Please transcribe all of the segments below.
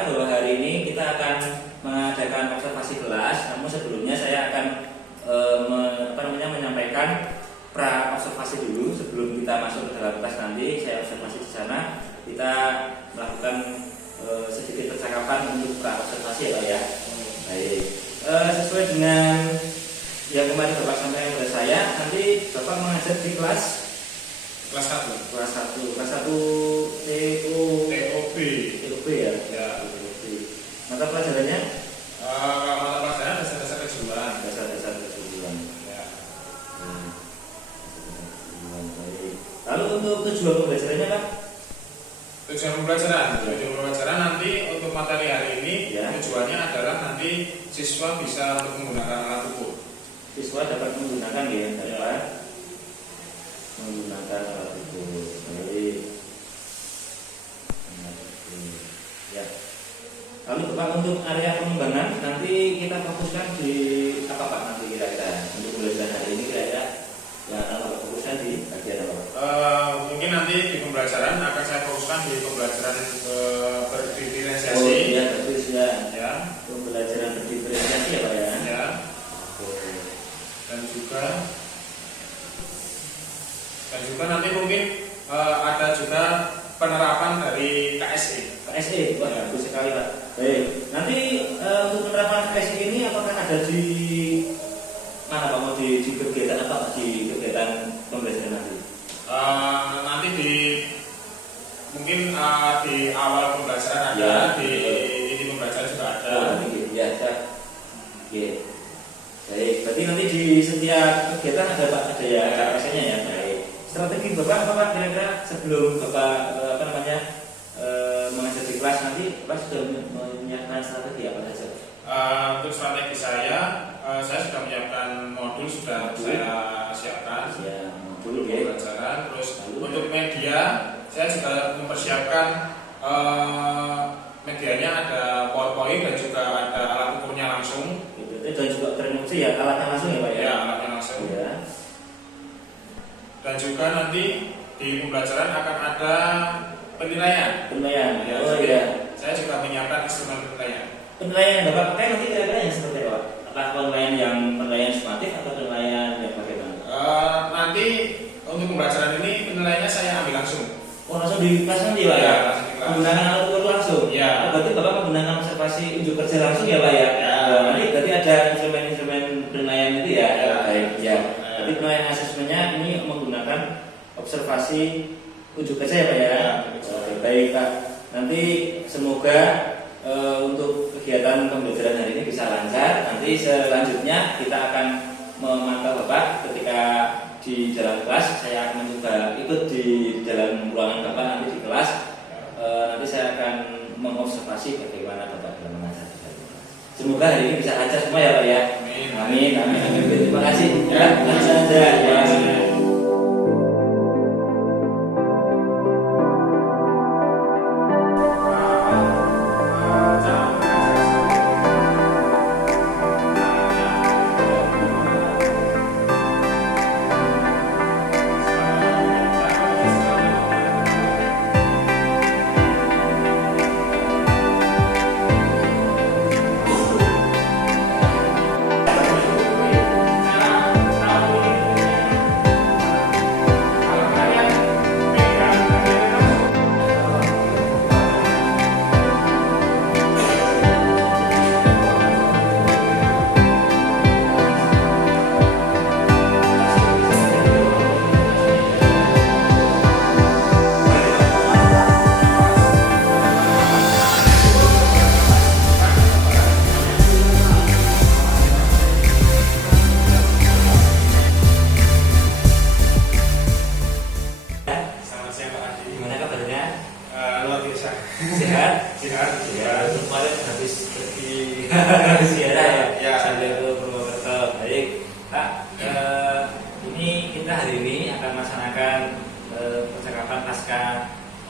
perkenalkan bahwa hari ini kita akan mengadakan observasi kelas. Namun sebelumnya saya akan menyampaikan pra observasi dulu sebelum kita masuk ke dalam kelas nanti. Saya observasi di sana, kita melakukan sedikit percakapan untuk pra observasi ya Pak ya. Baik, sesuai dengan yang kemarin Bapak sampaikan kepada saya, nanti Bapak mengajar di kelas 1. Kelas 1 TOP ya. Ya. TOP. Mata pelajarannya? Mata pelajaran dasar-dasar kejuruan. Dasar-dasar kejuruan. Ya. Baik. Lalu untuk tujuan pembelajarannya Pak? Tujuan pembelajaran nanti untuk materi hari ini Ya. tujuannya adalah nanti siswa bisa untuk menggunakan alat ukur. Siswa dapat menggunakan menggunakan alat ukur. Baik. Ya. Lalu Bapak untuk area pengembangan nanti kita fokuskan di apa Pak nanti kira-kira untuk pembelajaran hari ini kira-kira yang akan Bapak fokuskan di bagian apa? Mungkin nanti di pembelajaran akan saya fokuskan di pembelajaran berdiferensiasi. Oh iya, bagus ya. Ya. Pembelajaran berdiferensiasi ya Pak ya. Ya. Oke. Dan juga nanti mungkin ada juga penerapan dari KSE. KSE, wah bagus sekali Pak. Baik, nanti untuk penerapan KSE ini apakah ada di mana Pak? Mau di kegiatan apa Pak? Di kegiatan pembelajaran nanti? Nanti mungkin di awal pembelajaran ada, Ya, di ini pembelajaran juga ada. Oh, nanti ya, oke. Baik, berarti nanti di setiap kegiatan ada Pak, ada ya KSE-nya ya. Baik. Strategi Bapak apa Pak kira-kira sebelum Bapak mengajar di kelas nanti Bapak sudah menyiapkan strategi apa saja? Untuk strategi saya sudah menyiapkan modul saya siapkan. Ya, modul Pembelajaran. Terus untuk media saya juga mempersiapkan medianya ada PowerPoint dan juga ada alat ukurnya langsung. Dan juga terindukasi ya alatnya langsung ya Pak ya? Ya, alatnya langsung. Ya. Dan juga nanti di pembelajaran akan ada penilaian. Penilaian. Ya, Oh jadi iya. saya juga menyiapkan instrumen penilaian. Penilaian yang Bapak pakai nanti kira-kira yang seperti apa? Apakah penilaian sumatif atau penilaian yang bagaimana? Nanti untuk pembelajaran ini penilaiannya saya ambil langsung. Oh langsung di kelas nanti Pak ya? Ya, langsung di kelas. Menggunakan alat ukur langsung? Ya. Oh, berarti Bapak menggunakan observasi unjuk kerja langsung ya Pak ya? Ya. Nanti berarti ada instrumen-instrumen penilaian itu ya? Ya. Baik, ya. Tapi penilaian asesmennya ini menggunakan observasi unjuk kerja ya Pak ya? Ya. Oke, baik Pak. Nanti semoga untuk kegiatan pembelajaran hari ini bisa lancar. Nanti selanjutnya kita akan memantau Bapak ketika di dalam kelas. Saya akan mencoba ikut di dalam ruangan Bapak nanti di kelas. Nanti saya akan mengobservasi bagaimana Bapak dalam mengajar. Semoga hari ini bisa lancar semua ya Pak ya. Amin. Amin. Terima kasih. Ya, langsung saja. Ya. Selamat siang Pak Adi. Gimana kabarnya? Luar biasa. Sehat? Sehat. Kemarin habis pergi ziarah ya? Ya. Sampai ke Purwokerto. Baik, Pak. Ini kita hari ini akan melaksanakan percakapan pasca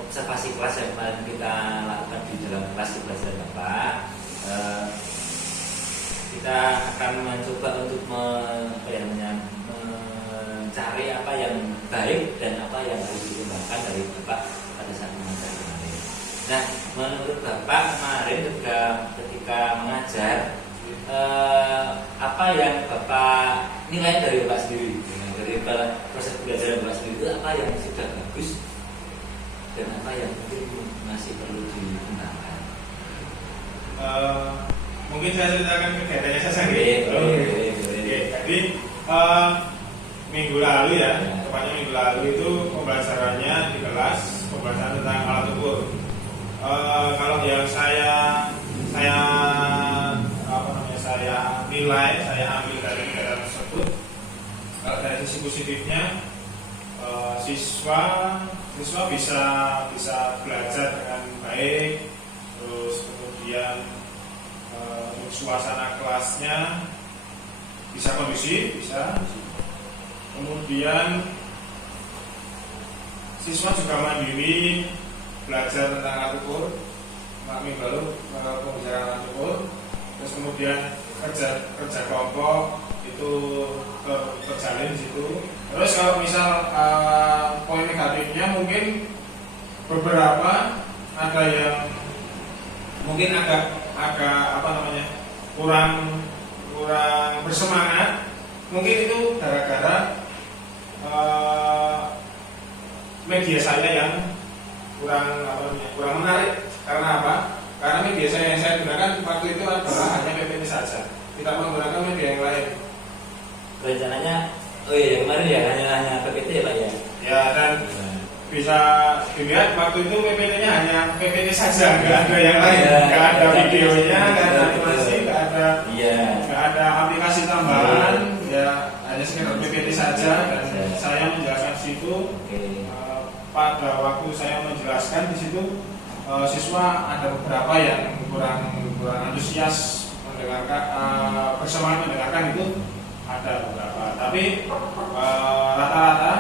observasi kelas yang kemarin kita lakukan di dalam kelas pembelajaran Bapak. Kita akan mencoba untuk mencari apa yang baik dan apa yang harus dikembangkan dari Bapak pada saat mengajar kemarin. Nah, menurut Bapak kemarin ketika mengajar, apa yang Bapak nilai dari Bapak sendiri, dari proses pembelajaran Bapak sendiri itu apa yang sudah bagus dan apa yang mungkin masih perlu dikembangkan? Mungkin saya ceritakan kegiatannya saja. Jadi minggu lalu ya, tepatnya minggu lalu itu pembelajarannya di kelas, pembelajaran tentang alat ukur. Kalau yang saya nilai, saya ambil dari kegiatan tersebut, kalau dari sisi positifnya, siswa bisa belajar dengan baik, terus kemudian suasana kelasnya bisa kondusif, kemudian siswa juga mandiri belajar tentang alat ukur, minggu lalu pembelajaran alat ukur, terus kemudian kerja kelompok itu terjalin di situ. Terus kalau misal poin negatifnya mungkin beberapa ada yang mungkin agak kurang bersemangat, mungkin itu gara-gara media saya yang kurang menarik. Karena apa? Karena media saya yang saya gunakan waktu itu adalah hanya PPT saja, tidak menggunakan media yang lain. Rencananya, kemarin ya hanya PPT ya Pak ya? Ya, dan bisa dilihat waktu itu PPT-nya hanya PPT saja, nggak ada yang lain, nggak ada videonya, nggak ada animasi, nggak ada aplikasi tambahan, ya hanya sekedar PPT saja. Dan saya menjelaskan di situ. Pada waktu saya menjelaskan di situ, siswa ada beberapa yang kurang antusias mendengarkan, bersemangat mendengarkan itu ada beberapa. Tapi rata-rata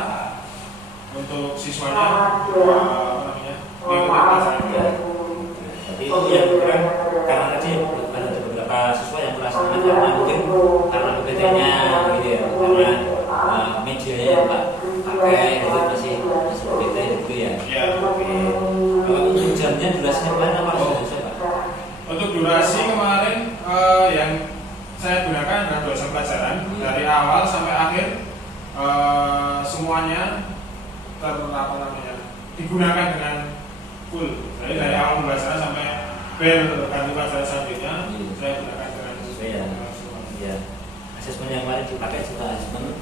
untuk siswanya mengikuti pelajarannya. Tapi itu yang kurang karena tadi ada beberapa siswa yang kurang semangat karena mungkin karena PPT-nya gitu ya, karena medianya yang Pak pakai itu masih PPT gitu ya. Kalau untuk jamnya durasinya kemarin apa Pak? Untuk durasi kemarin yang saya gunakan adalah 2 jam pelajaran dari awal sampai akhir, semuanya digunakan dengan full. Jadi dari awal pembelajaran sampai bel ganti pelajaran selanjutnya saya gunakan dengan sesuai ya. Asesmen yang kemarin dipakai juga asesmen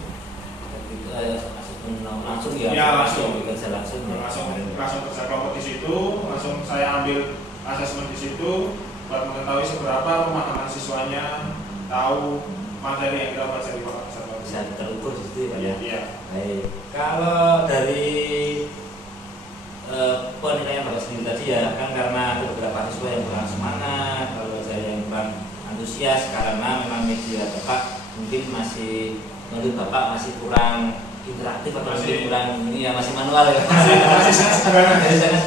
langsung ya? Ya langsung kerja langsung kerja kelompok di situ, langsung saya ambil asesmen di situ buat mengetahui seberapa pemahaman siswanya, tahu materi yang kita pelajari bisa terukur di situ ya Pak ya? Iya. Baik. Kalau dari penilaian Bapak sendiri tadi ya, kan karena ada beberapa siswa yang kurang semangat, kalau saya yang kurang antusias karena memang media Bapak mungkin masih, menurut Bapak masih kurang interaktif atau masih kurang ini ya, masih manual ya, masih sangat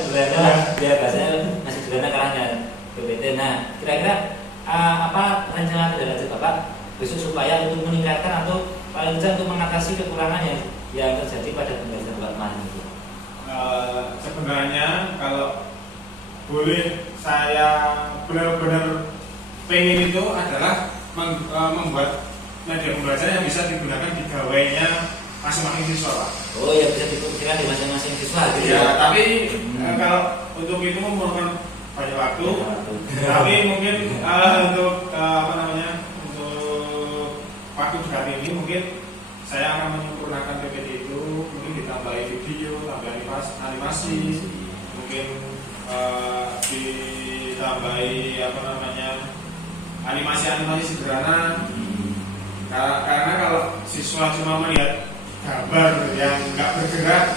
sederhana ya, bahasanya masih sederhana karena PPT. Nah, kira-kira apa rencana dari Bapak besok supaya untuk meningkatkan atau paling tidak untuk mengatasi kekurangan yang terjadi pada pembelajaran Bapak kemarin itu? Sebenarnya kalau boleh saya benar-benar pengen itu adalah membuat media pembelajaran yang bisa digunakan di gawainya masing-masing siswa, Pak. Oh ya, bisa dipikirkan di masing-masing siswa gitu ya. Tapi kalau untuk itu memerlukan banyak waktu. Tapi mungkin untuk untuk waktu dekat ini mungkin saya akan menyempurnakan PPT itu, mungkin ditambahi video, tambah animasi, mungkin ditambahi animasi sederhana. Karena kalau siswa cuma melihat gambar yang nggak bergerak,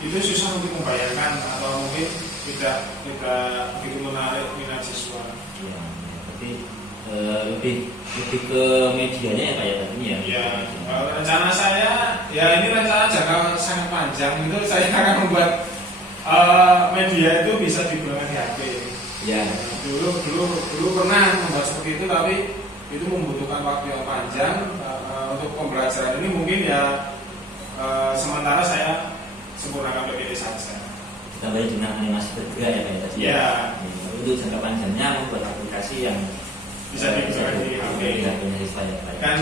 itu susah untuk membayangkan atau mungkin tidak begitu menarik minat siswa. Ya, tapi lebih ke medianya ya Pak ya tadinya ya. Ya, rencana saya ya ini rencana jangka sangat panjang, itu saya akan membuat media itu bisa digunakan di HP. Ya. Dulu pernah membuat seperti itu, tapi itu membutuhkan waktu yang panjang. Untuk pembelajaran ini mungkin ya sementara saya sempurnakan PPT saja. ditambah dengan animasi bergerak ya Pak ya tadi. Ya. Untuk jangka panjangnya membuat aplikasi yang bisa dibuka di HP. Siswa ya Pak. Kan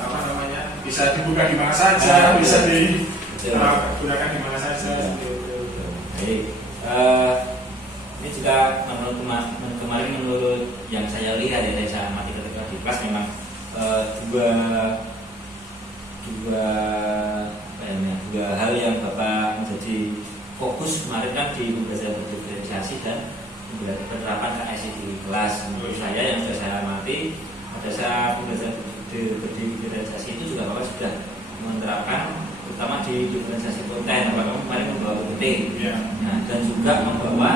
apa namanya? Bisa dibuka di mana saja, bisa digunakan di mana saja. Baik. Ini juga kemarin menurut yang saya lihat ya, saya amati ketika di kelas memang dua hal yang Bapak menjadi fokus kemarin kan di pembelajaran berdiferensiasi dan penerapan KS di kelas. Menurut saya yang sudah saya amati pada saat pembelajaran berdiferensiasi itu juga Bapak sudah menerapkan terutama di diferensiasi konten. Bapak kemarin membawa UT, nah, dan juga membawa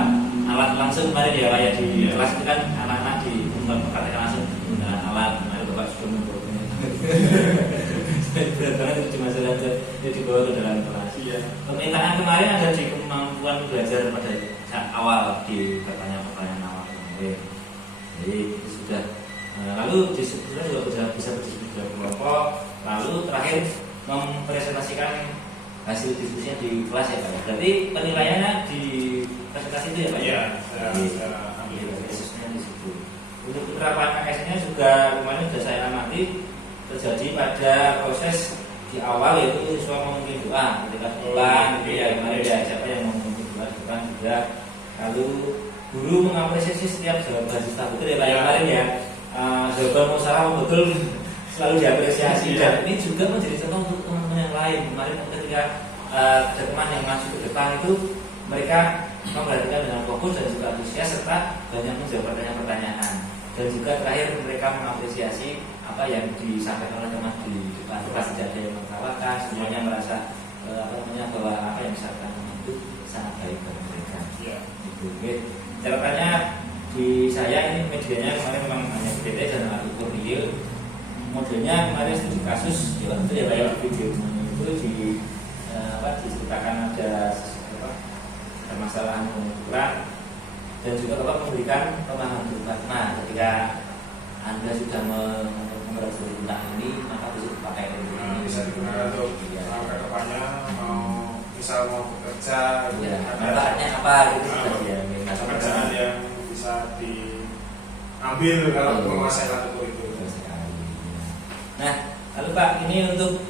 alat langsung kemarin ya Pak ya di kelas itu kan anak-anak mempraktekkan langsung menggunakan alat. Kemarin Bapak sudah membawa berat banget itu cuma saja dibawa ke dalam kelas. Permintaan kemarin ada di kemampuan belajar pada saat awal di pertanyaan-pertanyaan awal kemarin. Jadi itu sudah. Lalu diskusinya juga bisa berdiskusi dalam kelompok. Lalu terakhir mempresentasikan hasil diskusinya di kelas ya Pak. Berarti penilaiannya di presentasi itu ya Pak? Iya. Khususnya di situ. Untuk penerapan KS-nya juga kemarin sudah saya amati terjadi pada proses di awal yaitu siswa memimpin doa ketika depan gitu ya kemarin ya siapa yang memimpin doa depan juga. Lalu guru mengapresiasi setiap jawaban siswa betul ya Pak kemarin ya. Jawaban mau salah mau betul selalu diapresiasi dan ini juga menjadi contoh untuk teman-teman yang lain. Kemarin ketika ada teman yang masuk ke depan itu mereka memperhatikan dengan fokus dan juga antusias serta banyak menjawab pertanyaan-pertanyaan dan juga terakhir mereka mengapresiasi apa yang disampaikan oleh teman di depan kelas. Tidak ada yang mengatakan, semuanya merasa bahwa apa yang disampaikan itu sangat baik bagi mereka. Gitu. Catatannya di saya ini medianya kemarin memang hanya PPT dan audio video. Modelnya kemarin studi kasus ya itu ya banyak video itu diceritakan ada permasalahan pengaturan dan juga Bapak memberikan pemahaman berupa. Nah, ketika Anda sudah mempelajari tentang ini, maka bisa dipakai untuk ini. Bisa digunakan untuk ke depannya misal mau bekerja, manfaatnya apa gitu saja. Pekerjaan yang bisa diambil kalau menguasai alat ukur itu. Nah, lalu Pak, ini untuk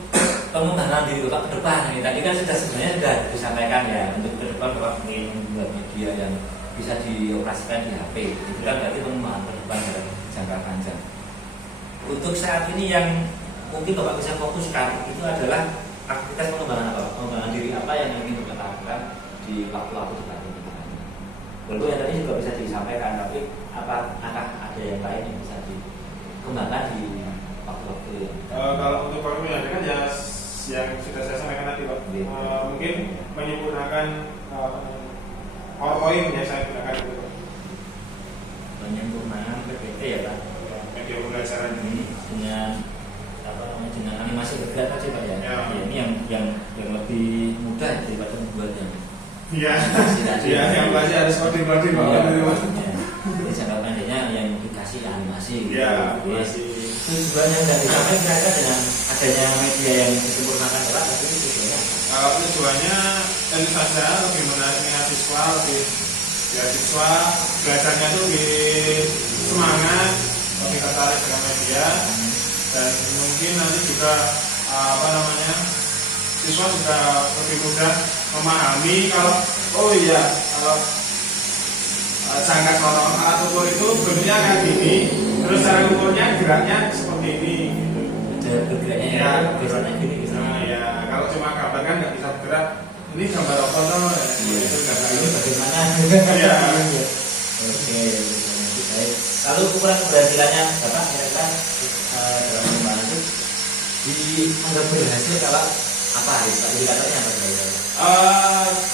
pengembangan diri Bapak ke depan ini tadi kan sebenarnya sudah disampaikan ya, untuk ke depan Bapak ingin membuat media yang bisa dioperasikan di HP. Itu kan berarti pengembangan ke depan dalam jangka panjang. Untuk saat ini yang mungkin Bapak bisa fokuskan itu adalah aktivitas pengembangan apa? Pengembangan diri apa yang ingin Bapak lakukan di waktu-waktu depan ini? Walaupun yang tadi juga bisa disampaikan, tapi apakah ada yang lain yang bisa dikembangkan di waktu-waktu yang kalau untuk pengembangan kan ya yang sudah saya sampaikan tadi Pak, mungkin menyempurnakan PowerPoint yang saya gunakan itu Pak. Penyempurnaan PPT ya Pak. Media pembelajaran ini dengan animasi bergerak tadi Pak ya. Ini yang lebih mudah daripada membuat yang yang pasti harus kode-kode Pak. Jadi jangka pendeknya yang dikasih animasi. Tujuannya sudah disampaikan kira-kira dengan adanya media yang disempurnakan Pak, tapi tujuannya? Kalau tujuannya tentu saja lebih menarik siswa, biar siswa belajarnya itu lebih semangat, lebih tertarik dengan media, dan mungkin nanti juga siswa juga lebih mudah memahami kalau jangka contoh alat ukur itu bentuknya kayak gini, terus cara ukurnya geraknya seperti ini. Cara bergeraknya ya biasanya gini. Kalau cuma gambar kan nggak bisa bergerak. Ini gambar apa toh? Itu gambar ini bagaimana? Oke, baik. Lalu ukuran keberhasilannya Bapak kira-kira dalam pengembangan itu dianggap berhasil kalau apa? Indikatornya apa kira-kira?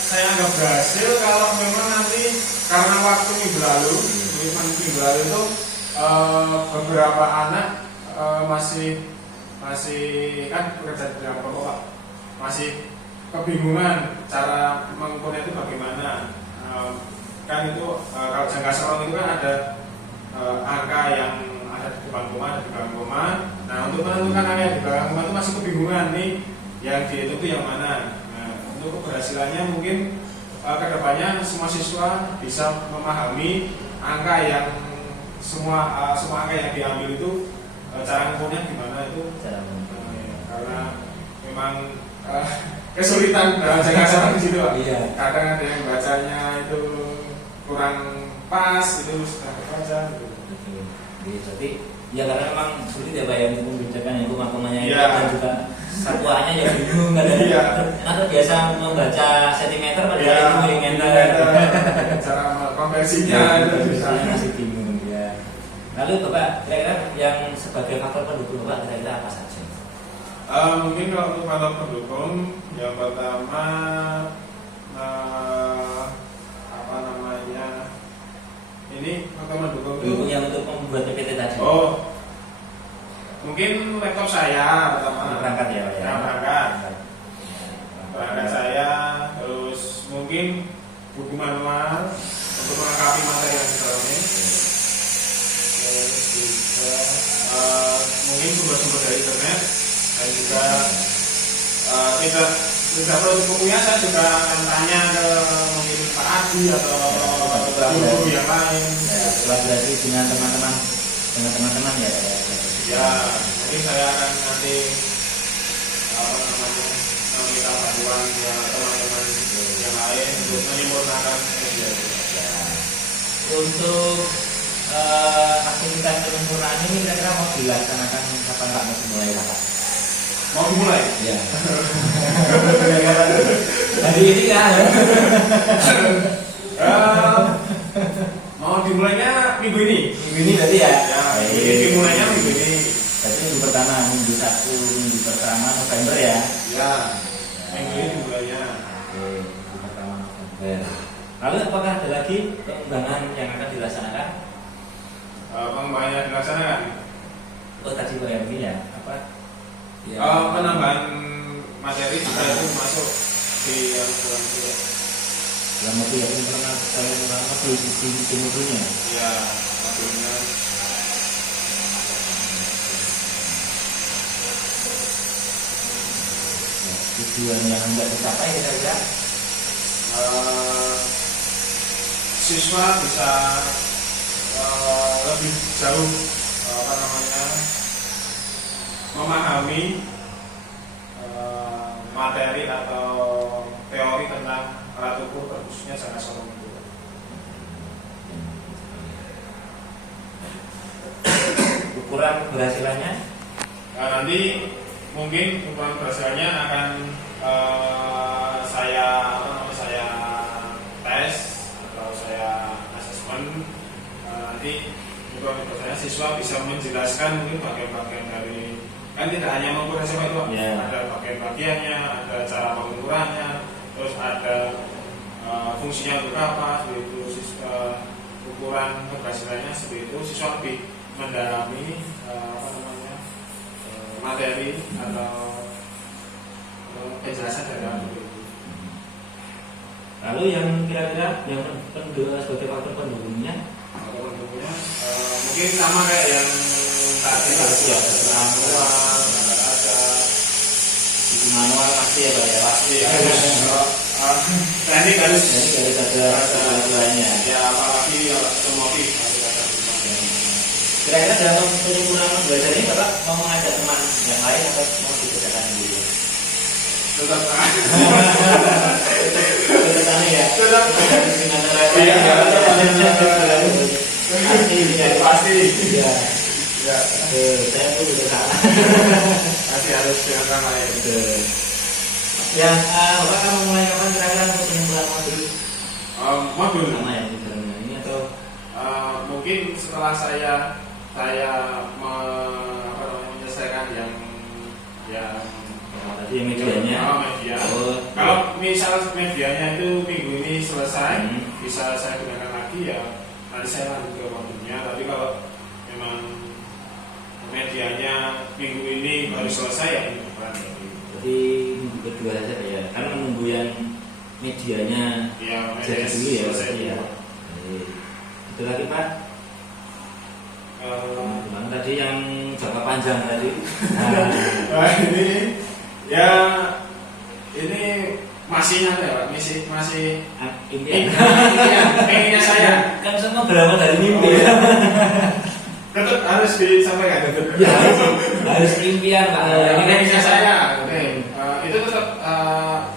Saya anggap berhasil kalau memang nanti karena waktu minggu lalu itu beberapa anak masih kan bekerja di dalam kelompok Pak, masih kebingungan cara mengukurnya itu bagaimana. Kan itu kalau jangka sorong itu kan ada angka yang ada di depan koma, ada di belakang koma. Nah, untuk menentukan angka yang di belakang koma itu masih kebingungan nih, yang dihitung itu yang mana. Nah, untuk keberhasilannya mungkin kedepannya semua siswa bisa memahami angka yang semua angka yang diambil itu cara ngukurnya gimana itu. Karena memang kesulitan bahasa kasar di situ, Pak. Iya. Kadang ada yang bacanya itu kurang pas, itu sudah terbaca. Gitu. Jadi ya karena memang sulit ya Pak ya untuk membedakan yang koma-komanya itu Iya. dan juga satuannya ya bingung kan. Iya. Karena biasa membaca sentimeter pada Iya. itu milimeter. Cara konversinya itu bisa. Masih bingung ya. Lalu Bapak kira-kira yang sebagai faktor pendukung Bapak kira-kira apa saja? Mungkin kalau untuk faktor pendukung yang pertama apa namanya, ini faktor pendukung itu Yang untuk membuat PPT tadi. oh mungkin laptop saya pertama Perangkat ya Pak ya. perangkat saya, terus mungkin buku manual untuk melengkapi materi yang di dalamnya, terus juga mungkin sumber-sumber dari internet, dan juga tidak perlu bukunya, saya juga akan tanya ke mungkin Pak Adi atau guru yang lain. Ya, kolaborasi dengan teman-teman ya. Ya, mungkin saya akan nanti apa namanya meminta bantuan ya teman-teman yang lain untuk menyempurnakan media. Untuk aktivitas penyempurnaan ini kira-kira mau dilaksanakan kapan Pak, mau dimulai Pak? Mau dimulai? Iya. Hari ini kan? Mau dimulainya minggu ini. Minggu ini berarti ya? Ya, dimulainya minggu ini. Berarti minggu pertama, minggu pertama November ya? Ya, minggu ini dimulainya. Oke, minggu pertama November. Lalu apakah ada lagi pengembangan yang akan dilaksanakan? Pengembangan yang dilaksanakan. Oh tadi Pak yang ini ya? Apa? Ya. Penambahan materi juga itu masuk di yang dalam itu. Dalam mobil yang pernah saya ulama di sisi mobilnya. Ya, mobilnya. Tujuan yang hendak dicapai kira-kira siswa bisa lebih jauh apa namanya memahami materi atau teori tentang alat ukur, khususnya sangat soal ukur. ukuran keberhasilannya? Nanti mungkin ukuran keberhasilannya akan saya tes atau saya asesmen. Nanti ukuran keberhasilannya siswa bisa menjelaskan mungkin bagian-bagian dari, kan tidak hanya mengukur SMA itu, ada bagian-bagiannya, ada cara pengukurannya, terus ada fungsinya untuk apa, seperti itu. Ukuran keberhasilannya seperti itu, siswa lebih mendalami apa namanya materi atau penjelasan dari dalam itu. Lalu yang kira-kira yang sebagai faktor pendukungnya? Faktor pendukungnya mungkin sama kayak yang tadi ya, manual, ada buku manual pasti ya Pak ya? pasti teknik harus ada lainnya. ya, apalagi otomotif. Kira-kira dalam penyempurnaan belajar ini Bapak mau mengajak teman yang lain atau mau dikerjakan sendiri? Tetap ya? Tetap pasti ya. Ya, Saya pun juga salah. pasti harus dengan orang lain. Ya, Bapak akan memulai kapan kira-kira untuk penyempurnaan modul? Modul Sama ya ini atau mungkin setelah saya menyelesaikan yang tadi yang medianya? Media. Kalau misal medianya itu minggu ini selesai, bisa saya gunakan lagi ya. Nanti saya lanjut ke modulnya. Tapi kalau memang medianya minggu ini baru selesai ya minggu depan. Jadi minggu kedua saja ya. Karena menunggu yang medianya jadi dulu ya. Ya. Itu lagi Pak. Tadi yang jangka panjang tadi. Nah, ini ya ini masih ada ya Pak, masih impian. Pengennya saya Kan semua berawal dari mimpi ya. tetap harus disampaikan. Ya, harus impian Pak. Pengennya saya, oke. Itu tetap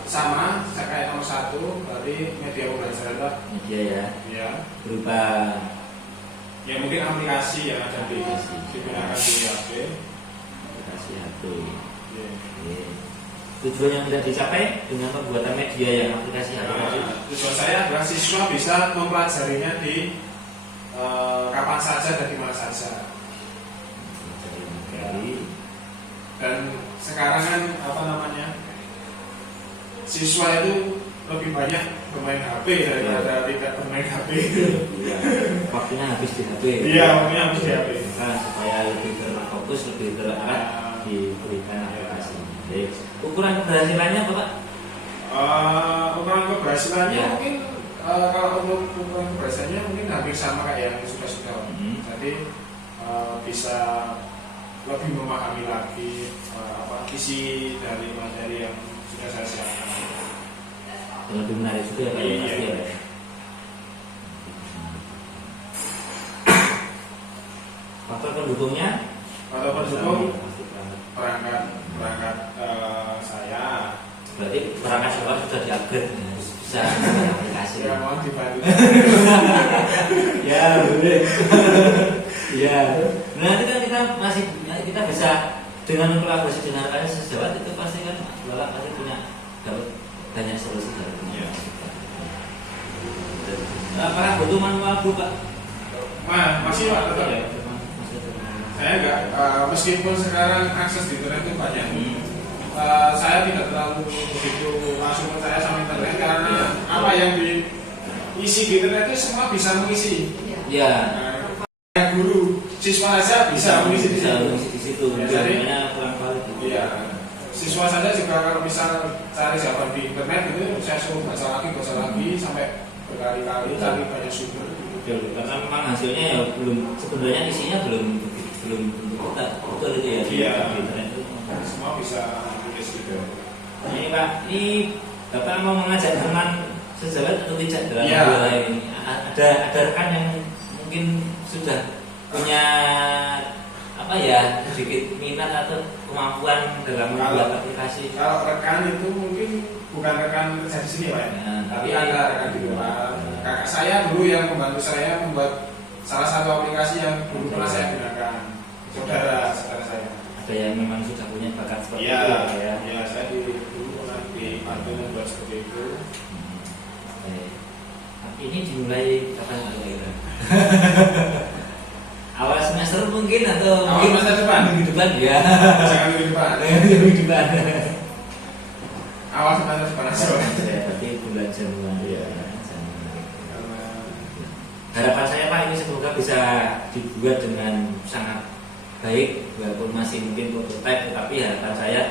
sama, saya kayak nomor 1 berarti media pembelajaran Pak. Media ya. Ya, Berupa ya mungkin aplikasi yang ada di Aplikasi. digunakan di HP. aplikasi HP. Ya. Oke. Tujuan yang tidak dicapai dengan pembuatan media yang aplikasi HP tadi. Tujuan saya adalah siswa bisa mempelajarinya di kapan saja dan di mana saja. Jadi, Dan sekarang kan apa namanya, siswa itu lebih banyak bermain HP daripada tidak bermain HP. ya, waktunya habis di HP. Iya, makanya harus di HP. Nah, supaya lebih terfokus, lebih terarah diberikan aplikasi. Jadi, ukuran keberhasilannya apa Pak? Ukuran keberhasilannya Ya. mungkin kalau untuk ukuran keberhasilannya mungkin hampir sama kayak yang sudah-sudah. Jadi bisa lebih memahami lagi isi dari materi yang sudah saya siapkan. Lebih menarik juga ya Pak. Iya. Pasti ya, Pak. Faktor pendukungnya? Atau pendukung Pasti banget. perangkat saya. Berarti perangkat sekolah sudah di-upgrade ya, harus bisa menggunakan aplikasi. Ya mohon dibantu. Ya boleh. Ya. Nah, nanti kan kita bisa dengan kolaborasi dengan kalian sejawat itu pasti kan Bapak pasti punya dapat banyak solusi dari ini. Ya. Apakah butuh manual Bu Pak? Masih Pak tetap. Ya, Saya enggak, meskipun sekarang akses di internet itu banyak, saya tidak terlalu begitu langsung percaya sama internet karena apa yang diisi di internet itu semua bisa mengisi. Ya. Guru, siswa saja bisa mengisi di situ. di situ. Ya, jadi, Biasanya kurang valid. Iya, siswa saja juga kalau misal cari jawaban di internet itu saya suruh baca lagi sampai berkali-kali cari banyak sumber. Betul, karena memang hasilnya ya belum, sebenarnya isinya belum kita betul itu ya. Iya. Di internet itu. Semua bisa menulis gitu. Ini Pak, ini Bapak mau mengajak teman sejawat atau tidak dalam Iya. bola ini? Ada rekan yang mungkin sudah punya apa ya, sedikit minat atau kemampuan dalam membuat aplikasi. Kalau rekan itu mungkin bukan rekan kerja di sini Pak ya, Nah, tapi ada rekan di luar. Kakak saya dulu yang membantu saya membuat salah satu aplikasi yang dulu pernah saya gunakan. Saudara saya. Ada yang memang sudah punya bakat seperti Iya, itu ya. iya saya dulu pernah dibantu membuat seperti itu. Oke. Tapi ini dimulai kapan kira-kira? Awal semester mungkin atau Awal mungkin semester depan? minggu depan ya. Jangan minggu depan. Minggu depan. Awal semester depan aja. Ya, berarti bulan Januari ya. Januari. Karena Harapan saya Pak ini semoga bisa dibuat dengan sangat baik, walaupun masih mungkin prototipe, tetapi harapan saya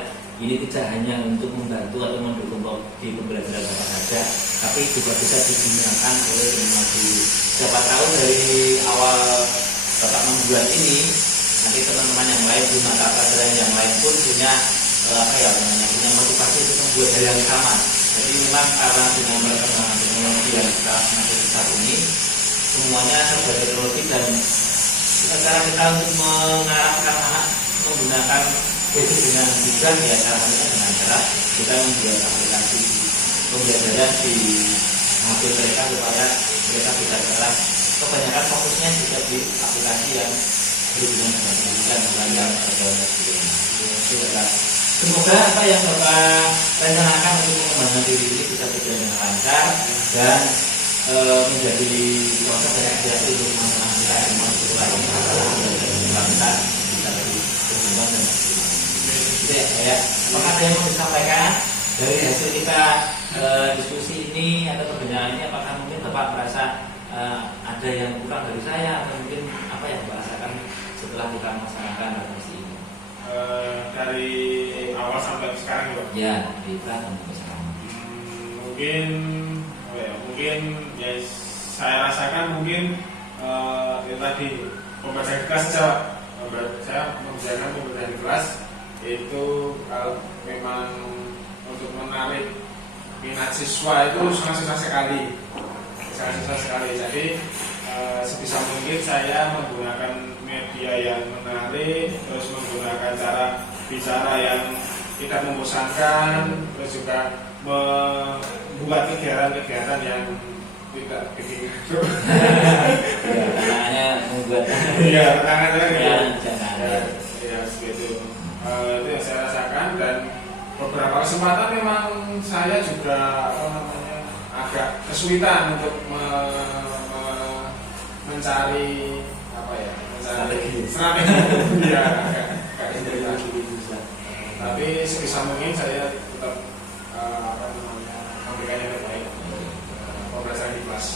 ini tidak hanya untuk membantu atau mendukung di pembelajaran Bapak saja, tapi juga bisa digunakan oleh semua guru. Siapa tahu dari awal Bapak membuat ini, nanti teman-teman yang lain di mata pelajaran yang lain pun punya punya motivasi untuk membuat hal yang sama. Jadi memang karena dengan perkembangan teknologi yang sekarang semakin besar ini, semuanya serba teknologi dan cara kita untuk mengarahkan anak menggunakan gadget dengan bijak ya, salah satunya dengan cara kita membuat aplikasi pembelajaran di HP mereka supaya mereka bisa jelas. Kebanyakan fokusnya juga di aplikasi yang berhubungan dengan pendidikan, belajar atau sebagainya. Semoga apa yang Bapak rencanakan untuk mengembangkan diri ini bisa berjalan dengan lancar dan menjadi proses yang kreatif untuk teman-teman kita semua itu lain kita bisa lebih berkembang dan itu ya. Apakah ada yang mau disampaikan dari hasil kita diskusi ini atau perbincangan ini? Apakah mungkin Bapak merasa ada yang kurang dari saya atau mungkin apa yang Bapak rasakan setelah kita melaksanakan diskusi ini? dari awal sampai sekarang ya. Ya, kita sampai sekarang. Mungkin ya saya rasakan mungkin yang tadi pembelajaran kelas saya mengerjakan pembelajaran kelas itu kalau memang untuk menarik minat siswa itu sangat susah sekali, jadi sebisa mungkin saya menggunakan media yang menarik, terus menggunakan cara bicara yang tidak membosankan, terus juga membuat kegiatan-kegiatan yang tidak bikin tantangannya membuat ya segitu. Itu yang saya rasakan, dan beberapa kesempatan memang saya juga agak kesulitan untuk mencari strategi ya, agak kesulitan. Tapi sebisa mungkin saya tetap memberikan yang terbaik pembelajaran di kelas.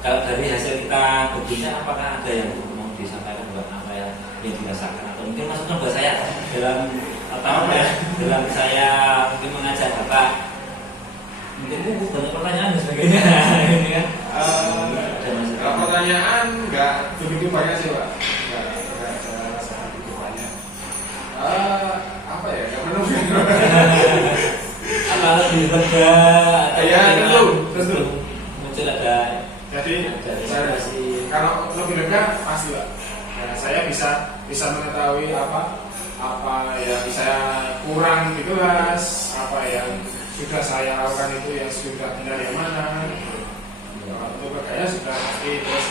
Kalau dari hasil kita berbincang, apakah ada yang mau disampaikan buat apa yang dirasakan, atau mungkin masukan buat saya dalam saya mungkin mengajak Bapak, mungkin banyak pertanyaan dan sebagainya. Ini kan kalau pertanyaan nggak begitu banyak sih Pak, nggak begitu banyak. Apa ya, nggak menunggu. Apa lebih lega? Ya tentu. Muncul ada. Jadi saya kalau lebih lega pasti Pak. Ya, saya bisa mengetahui apa yang saya kurang di kelas, apa yang sudah saya lakukan itu yang sudah benar yang mana. Untuk kerjanya sudah pasti, terus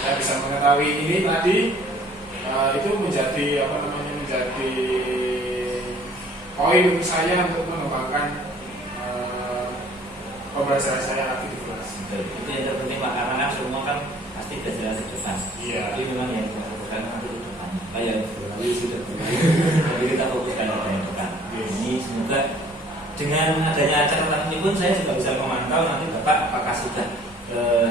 saya bisa mengetahui ini tadi itu menjadi menjadi poin saya untuk mengembangkan pembelajaran saya lagi di kelas. Itu yang terpenting Pak, karena kan semua kan pasti belajar ke depan. Iya. Tapi memang yang kita fokuskan nanti ke depan. Kayak berlalu sudah berlalu. Jadi kita fokuskan pada yang depan. Ini semoga dengan adanya catatan ini pun saya juga bisa memantau nanti Bapak apakah sudah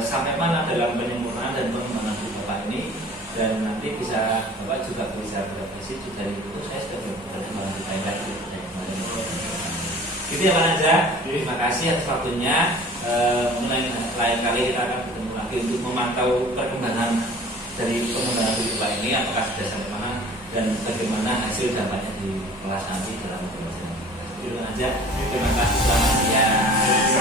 sampai mana dalam penyempurnaan dan pengembangan Bapak ini, dan nanti bisa Bapak juga bisa berefleksi dari itu saya sudah berkembang lebih baik lagi dari kemarin. Itu ya Pak Najwa, terima kasih atas waktunya. Lain kali kita akan bertemu lagi untuk memantau perkembangan dari pengembangan Bapak ini, apakah sudah sampai mana dan bagaimana hasil dampaknya di kelas nanti dalam pembelajaran. Itu aja. Terima kasih, selamat siang.